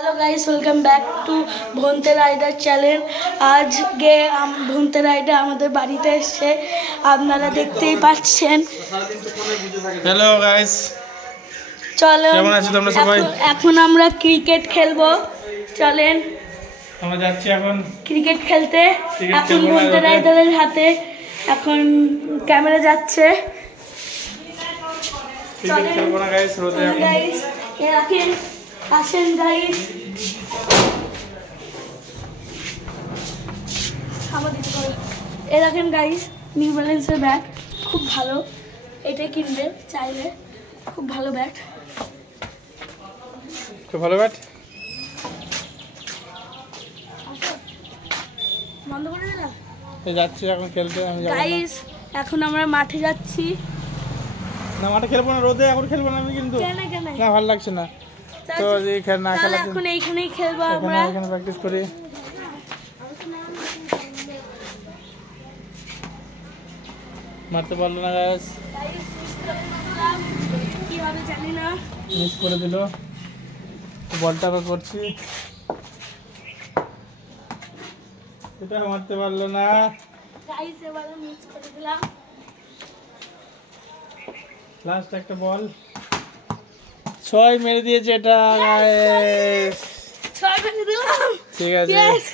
Hello guys, welcome back to Bhonte rider channel. आज गे भोंते rider আমাদের বাড়িতে এসেছে, আপনারা দেখতেই পাচ্ছেন। হ্যালো গাইস, চলো কেমন আছো তোমরা সবাই? এখন আমরা ক্রিকেট খেলবো। চলেন আমরা যাচ্ছি এখন ক্রিকেট খেলতে। এখন ভোন্তে রাইডারের হাতে এখন ক্যামেরা যাচ্ছে। ক্রিকেট খেলবো না গাইস, রোদে এখন গাইস এখন আসেন গাইস। এই দেখেন গাইস, নিউ ব্যালেন্সের ব্যাট খুব ভালো, এটা কিনবে চাইলে, খুব ভালো ব্যাট। তো ভালো ব্যাট বন্ধ করে দিলাম। এই যাচ্ছি এখন খেলতে। আমি যাব গাইস এখন আমরা মাঠে যাচ্ছি। না, মাঠে খেলবো না, রোদে এখন খেলবো না আমি, কিন্তু কেন কেন না ভালো লাগছে না তো এই খেল না খেলা, এখন এইখানেই খেলবো আমরা। এখানে প্র্যাকটিস করি। মারতে পারলো না গাইস, কিভাবে জানি না, মিস করে দিল। বলটা আবার করছি, এটা মারতে পারলো না গাইস, এবারে মিস করে দিলাম। লাস্ট একটা বল 6 মেরে দিয়েছে এটা গাইস, 6 করে দিলাম। ঠিক আছে। Yes!